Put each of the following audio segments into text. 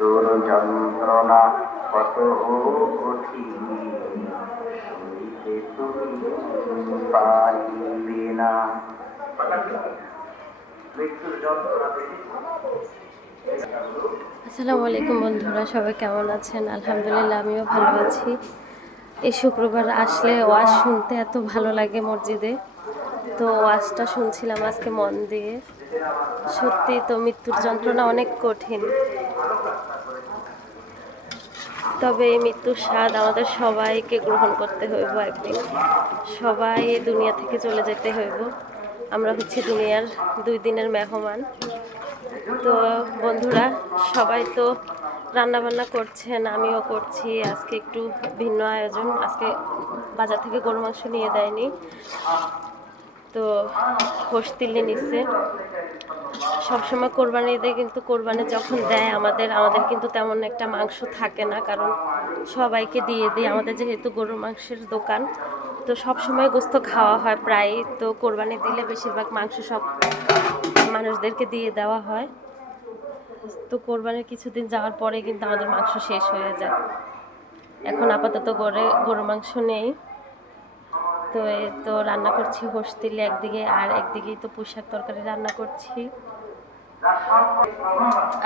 মৃত্যুর যন্ত্রণা কত কঠিন, সইতে তুমি পারিবে না। মৃত্যুর যন্ত্রণা। আসসালামু আলাইকুম বন্ধুরা, সবাই কেমন আছেন? আলহামদুলিল্লাহ, আমিও ভালো আছি। এই শুক্রবার আসলে ওয়াজ শুনতে এত ভালো লাগে মসজিদে। তো ওয়াজটা শুনছিলাম আজকে মন দিয়ে। সত্যি তো মৃত্যুর যন্ত্রণা অনেক কঠিন, তবে এই মৃত্যুর স্বাদ আমাদের সবাইকে গ্রহণ করতে হইব। একদিন সবাই এই দুনিয়া থেকে চলে যেতে হইব। আমরা হচ্ছি দুনিয়ার 2 দিনের মেহমান। তো বন্ধুরা, সবাই তো রান্না বান্না করছেন, আমিও করছি। আজকে একটু ভিন্ন আয়োজন। আজকে বাজার থেকে গরু মাংস নিয়ে দেয়নি, তো হোস্টেলে নিচ্ছে। সবসময় কোরবানি ঈদে কিন্তু কোরবানি যখন দেয় আমাদের কিন্তু তেমন একটা মাংস থাকে না, কারণ সবাইকে দিয়ে দিই। আমাদের যেহেতু গরুর মাংসের দোকান, তো সবসময় গোস্ত খাওয়া হয় প্রায়। তো কোরবানি দিলে বেশিরভাগ মাংস সব মানুষদেরকে দিয়ে দেওয়া হয়। তো কোরবানির কিছুদিন যাওয়ার পরে কিন্তু আমাদের মাংস শেষ হয়ে যায়। এখন আপাতত গরুর মাংস নেই। তো এই তো রান্না করছি হোস্টেলে একদিকে, আর একদিকেই তো পুঁইশাক তরকারি রান্না করছি।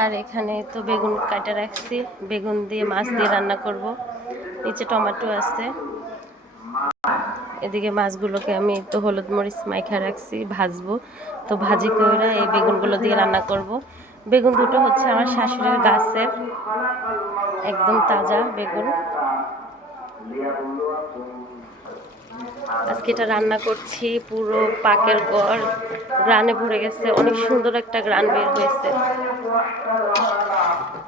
আর এখানে তো বেগুন কাটা রাখছি, বেগুন দিয়ে মাছ দিয়ে রান্না করব। নিচে টমেটো আছে। এদিকে মাছগুলোকে আমি তো হলুদ মরিচ মাইখা রাখছি, ভাজবো। তো ভাজি করে এই বেগুনগুলো দিয়ে রান্না করব। বেগুন দুটো হচ্ছে আমার শাশুড়ির গাছের, একদম তাজা বেগুন। আজকে এটা রান্না করছি, পুরো পাকের ঘর গ্রানে ভরে গেছে। অনেক সুন্দর একটা গ্রান বের হয়েছে।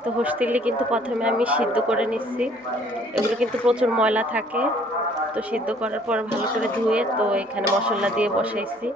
তো হোস্টেলে কিন্তু প্রথমে আমি সিদ্ধ করে নিচ্ছি। এগুলো কিন্তু প্রচুর ময়লা থাকে। তো সিদ্ধ করার পর ভালো করে ধুয়ে তো এখানে মশলা দিয়ে বসাইছি।